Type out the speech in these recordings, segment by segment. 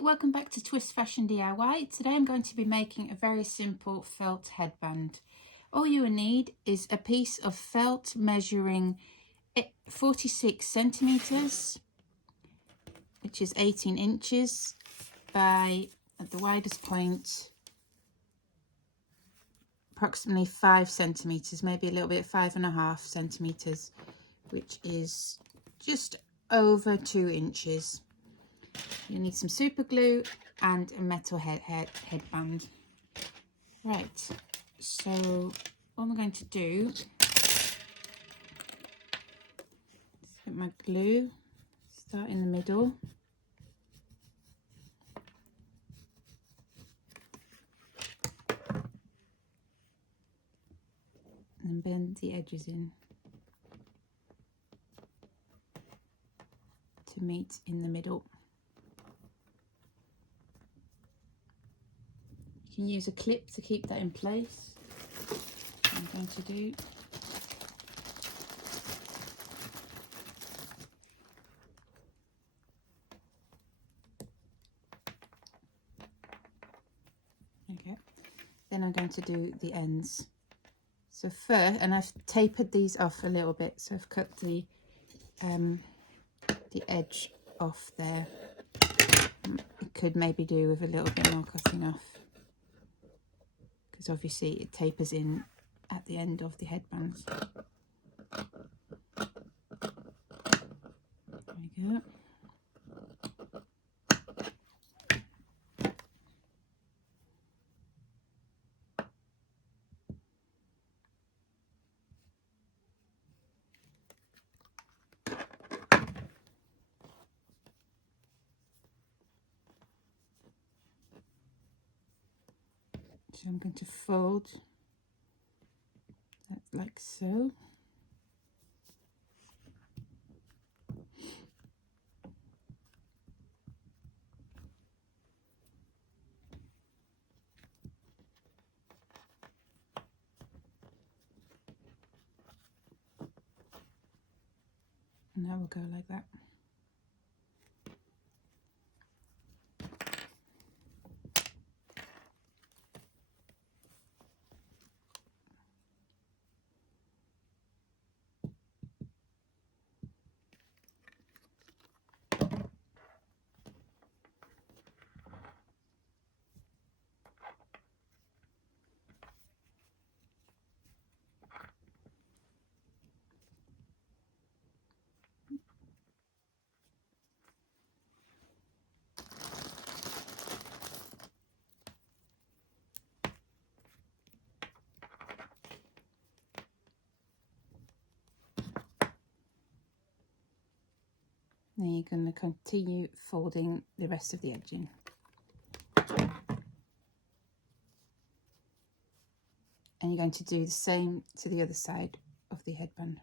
Hi, welcome back to Twist Fashion DIY. Today I'm going to be making a very simple felt headband. All you will need is a piece of felt measuring 46 centimeters, which is 18 inches by, at the widest point, approximately 5 centimeters, maybe a little bit, 5.5 centimeters, which is just over 2 inches. You'll need some super glue and a metal headband. Right, so what I'm going to do is put my glue, start in the middle, and bend the edges in to meet in the middle. You can use a clip to keep that in place. I'm going to do. Okay. Then I'm going to do the ends. So first, and I've tapered these off a little bit, so I've cut the edge off there. It could maybe do with a little bit more cutting off, because obviously it tapers in at the end of the headbands. There we go. So I'm going to fold that like so. And that will go like that. Then you're going to continue folding the rest of the edging. And you're going to do the same to the other side of the headband.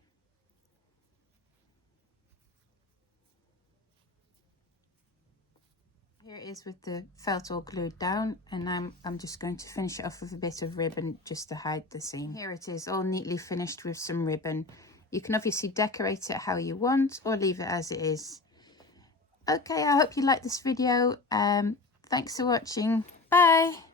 Here it is with the felt all glued down, and I'm just going to finish it off with a bit of ribbon just to hide the seam. Here it is, all neatly finished with some ribbon. You can obviously decorate it how you want or leave it as it is. Okay, I hope you liked this video. Thanks for watching. Bye.